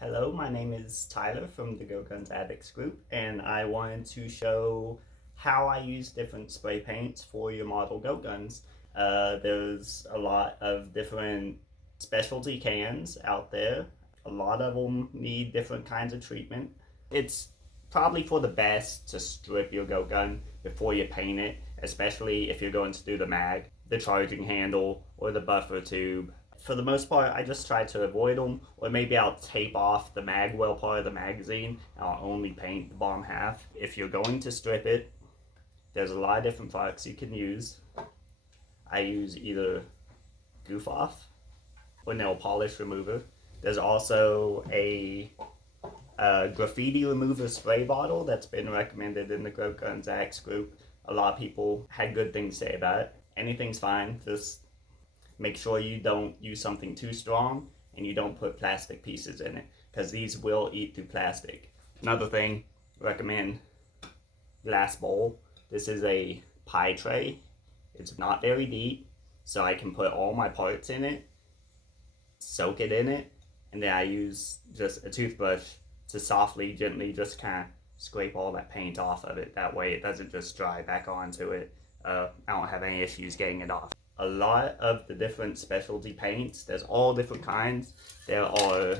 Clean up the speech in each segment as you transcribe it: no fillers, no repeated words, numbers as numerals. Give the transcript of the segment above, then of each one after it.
Hello, my name is Tyler from the GoatGuns Addicts group, and I wanted to show how I use different spray paints for your model GoatGuns. There's a lot of different specialty cans out there. A lot of them need different kinds of treatment. It's probably for the best to strip your goat gun before you paint it, especially if you're going to do the mag, the charging handle, or the buffer tube. For the most part, I just try to avoid them, or maybe I'll tape off the magwell part of the magazine and I'll only paint the bottom half. If you're going to strip it, there's a lot of different products you can use. I use either Goof Off or nail polish remover. There's also a graffiti remover spray bottle that's been recommended in the GoatGuns Axe group. A lot of people had good things to say about it. Anything's fine, just make sure you don't use something too strong and you don't put plastic pieces in it, because these will eat through plastic. Another thing, recommend glass bowl. This is a pie tray. It's not very deep, so I can put all my parts in it, soak it in it, and then I use just a toothbrush to softly, gently just kind of scrape all that paint off of it. That way it doesn't just dry back onto it. I don't have any issues getting it off. A lot of the different specialty paints, there's all different kinds. There are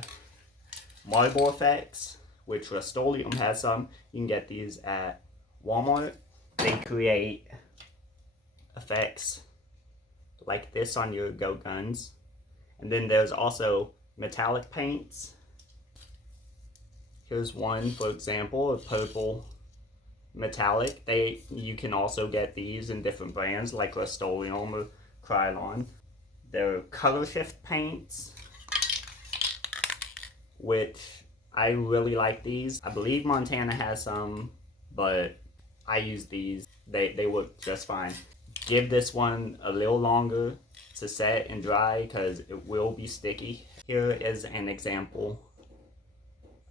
marble effects, which Rust-Oleum has some. You can get these at Walmart. They create effects like this on your goat guns. And then there's also metallic paints. Here's one, for example, a purple metallic. You can also get these in different brands like Rust-Oleum or Krylon. There are color shift paints, which I really like these. I believe Montana has some, but I use these. They work just fine. Give this one a little longer to set and dry because it will be sticky. Here is an example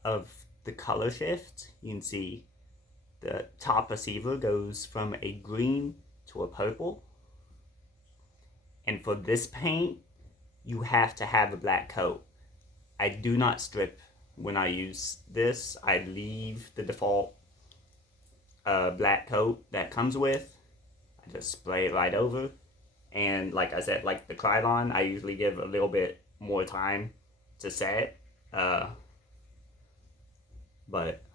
of the color shift. You can see the top receiver goes from a green to a purple. And for this paint, you have to have a black coat. I do not strip when I use this. I leave the default black coat that comes with. I just spray it right over. And like I said, like the Krylon, I usually give a little bit more time to set. But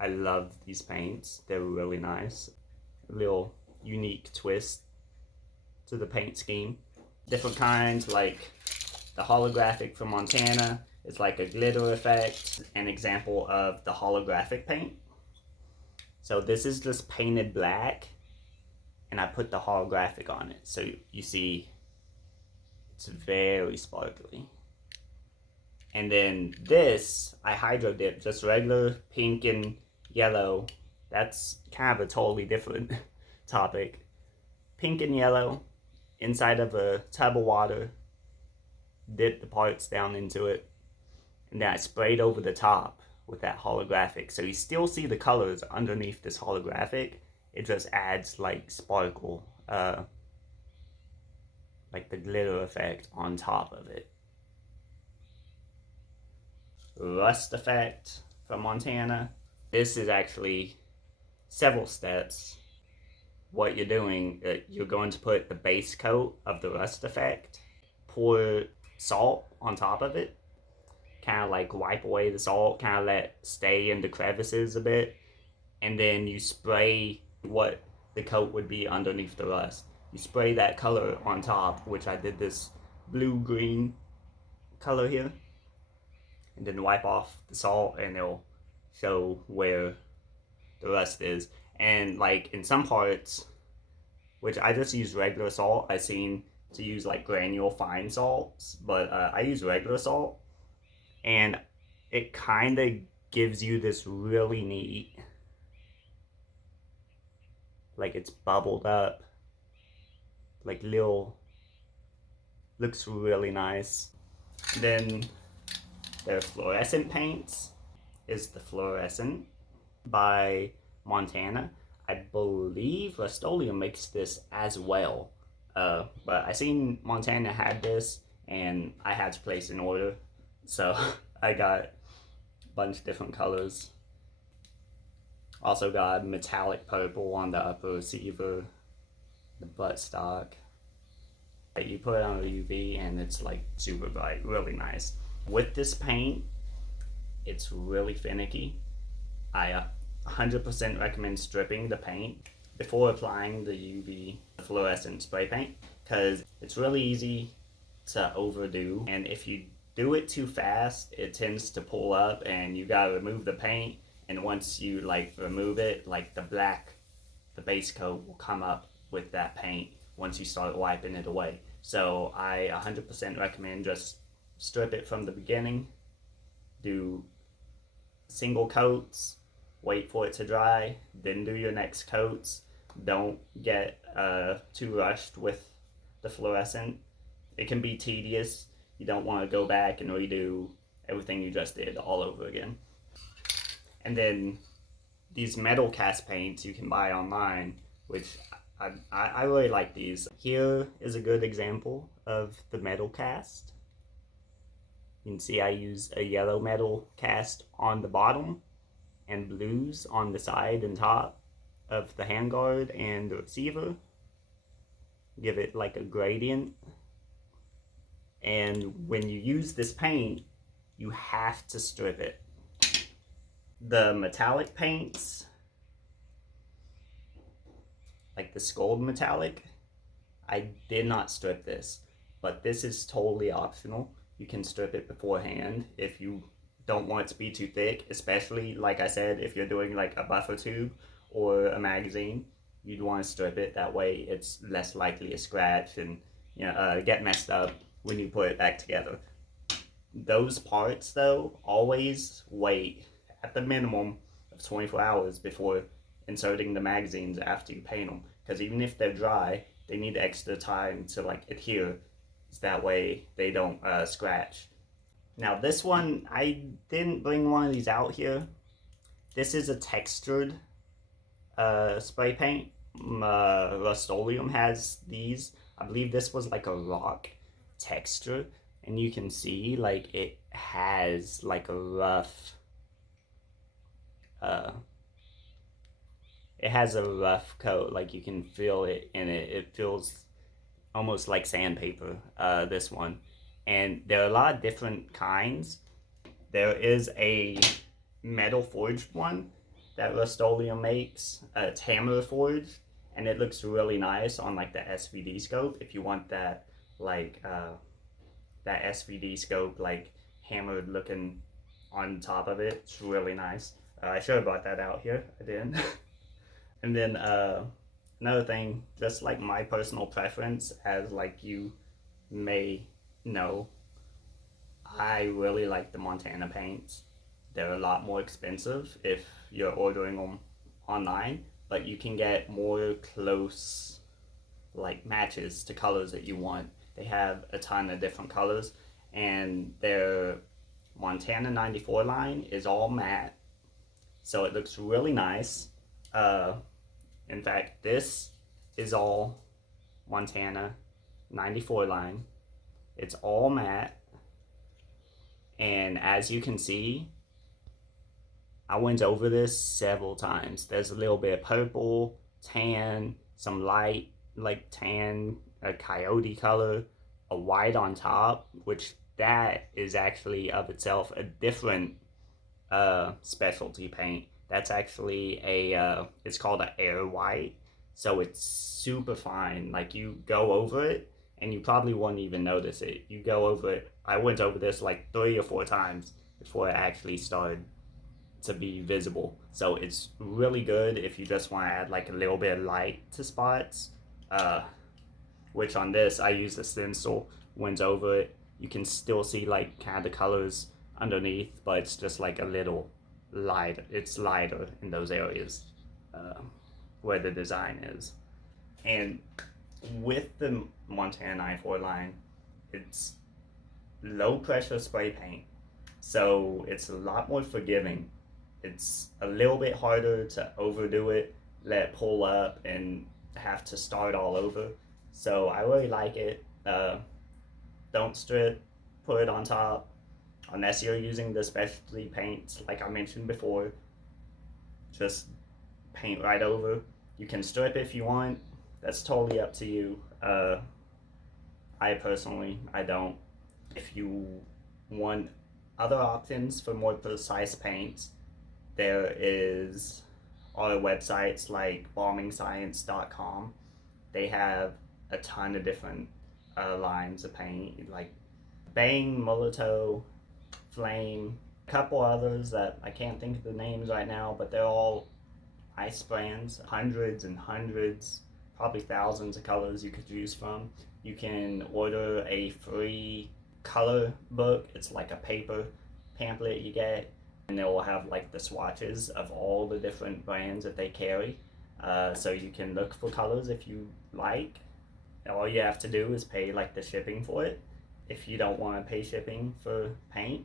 I love these paints. They're really nice. A little unique twist to the paint scheme. Different kinds, like the holographic from Montana. It's like a glitter effect. An example of the holographic paint. So this is just painted black, and I put the holographic on it. So you see, it's very sparkly. And then this, I hydro dip, just regular pink and yellow. That's kind of a totally different topic. Pink and yellow inside of a tub of water. Dip the parts down into it. And then I sprayed over the top with that holographic. So you still see the colors underneath this holographic. It just adds like sparkle, like the glitter effect on top of it. Rust effect from Montana. This is actually several steps. What you're doing, you're going to put the base coat of the rust effect, pour salt on top of it, kind of like wipe away the salt, kind of let stay in the crevices a bit, and then you spray what the coat would be underneath the rust. You spray that color on top, which I did this blue-green color here, and then wipe off the salt and it'll show where the rust is. And like in some parts, which I just use regular salt, I've seen to use like granule fine salts, but I use regular salt, and it kind of gives you this really neat, like it's bubbled up, like little, looks really nice. Then their fluorescent paints is the fluorescent by Montana. I believe Rust-Oleum makes this as well. But I seen Montana had this and I had to place an order. So I got bunch of different colors. Also got metallic purple on the upper receiver, the buttstock. You put it on a UV and it's like super bright, really nice. With this paint, it's really finicky. I 100% recommend stripping the paint before applying the UV fluorescent spray paint, because it's really easy to overdo, and if you do it too fast, it tends to pull up and you gotta remove the paint, and once you like remove it, like the base coat will come up with that paint once you start wiping it away. So I 100% recommend just strip it from the beginning, do single coats, wait for it to dry, then do your next coats. Don't get too rushed with the fluorescent. It can be tedious. You don't want to go back and redo everything you just did all over again. And then these metal cast paints you can buy online, which I really like these. Here is a good example of the metal cast. You can see I use a yellow metal cast on the bottom and blues on the side and top of the handguard and the receiver. Give it like a gradient. And when you use this paint, you have to strip it. The metallic paints, like the Scold metallic, I did not strip this, but this is totally optional. You can strip it beforehand if you don't want it to be too thick, especially like I said, if you're doing like a buffer tube or a magazine, you'd want to strip it. That way it's less likely to scratch and get messed up when you put it back together. Those parts though, always wait at the minimum of 24 hours before inserting the magazines after you paint them, because even if they're dry, they need extra time to like adhere, so that way they don't scratch. Now this one, I didn't bring one of these out here. This is a textured spray paint. Rust-Oleum has these. I believe this was like a rock texture, and you can see like it has like a rough it has a rough coat, like you can feel it in it. It feels almost like sandpaper, this one. And there are a lot of different kinds. There is a metal forged one that Rust-Oleum makes. It's hammer forged, and it looks really nice on like the SVD scope. If you want that like that SVD scope like hammered looking on top of it, it's really nice. I should have brought that out here. I didn't. And then another thing, just like my personal preference, as like you may know, I really like the Montana paints. They're a lot more expensive if you're ordering them online, but you can get more close like matches to colors that you want. They have a ton of different colors, and their Montana 94 line is all matte, so it looks really nice. In fact, this is all Montana 94 line. It's all matte, and as you can see, I went over this several times. There's a little bit of purple, tan, some light like tan, a coyote color, a white on top, which that is actually of itself a different specialty paint. That's actually a it's called an air white, so it's super fine. Like you go over it and you probably won't even notice it. You go over it. I went over this like 3 or 4 times before it actually started to be visible. So it's really good if you just want to add like a little bit of light to spots. Which on this I use the stencil. Went over it. You can still see like kind of the colors underneath, but it's just like a little lighter. It's lighter in those areas where the design is. And with the Montana 94 line, it's low pressure spray paint, so it's a lot more forgiving. It's a little bit harder to overdo it, let it pull up, and have to start all over. So I really like it. Don't strip, put it on top. unless you're using the specialty paints like I mentioned before, just paint right over. You can strip if you want. That's totally up to you. I personally, I don't. If you want other options for more precise paints, there is other websites like bombingscience.com. They have a ton of different lines of paint, like Bang, Molotov, Flame, a couple others that I can't think of the names right now, but they're all ice brands, hundreds and hundreds, probably thousands of colors you could choose from. You can order a free color book. It's like a paper pamphlet you get, and it will have like the swatches of all the different brands that they carry. So you can look for colors if you like. All you have to do is pay like the shipping for it. If you don't want to pay shipping for paint,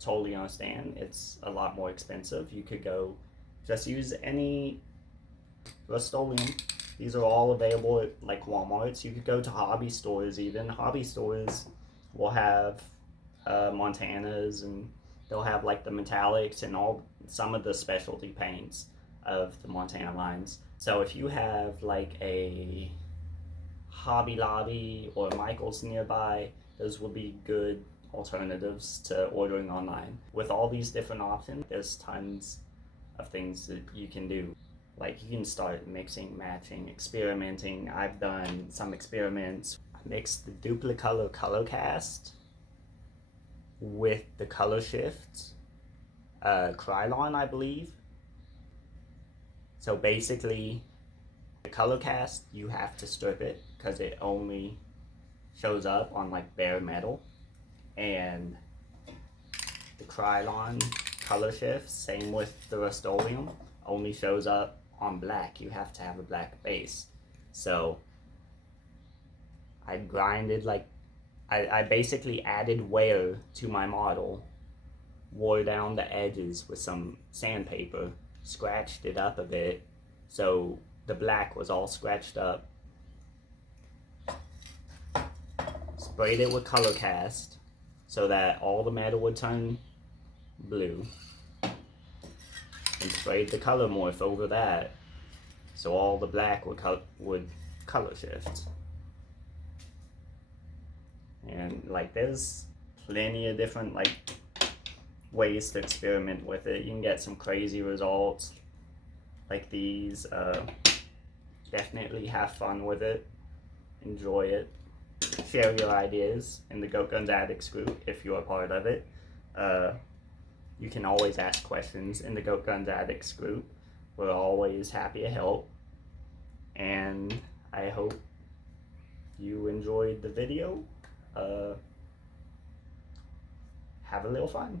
totally understand. It's a lot more expensive. You could go just use any Rust-Oleum. These are all available at like Walmart's. You could go to hobby stores even. Hobby stores will have Montanas, and they'll have like the metallics and some of the specialty paints of the Montana lines. So if you have like a Hobby Lobby or Michael's nearby, those will be good alternatives to ordering online. With all these different options, there's tons of things that you can do. Like you can start mixing, matching, experimenting. I've done some experiments. I mixed the Duplicolor color cast with the color shift Krylon, I believe. So basically, the color cast, you have to strip it because it only shows up on like bare metal. And the Krylon color shift, same with the Rust-Oleum, only shows up on black. You have to have a black base. So I grinded like, I basically added wear to my model, wore down the edges with some sandpaper, scratched it up a bit so the black was all scratched up, sprayed it with color cast so that all the metal would turn blue, and sprayed the color morph over that so all the black would color shift. And like there's plenty of different like ways to experiment with it. You can get some crazy results like these. Definitely have fun with it, enjoy it, share your ideas in the GoatGuns Addicts group if you're a part of it. You can always ask questions in the GoatGuns Addicts group. We're always happy to help, and I hope you enjoyed the video. Have a little fun.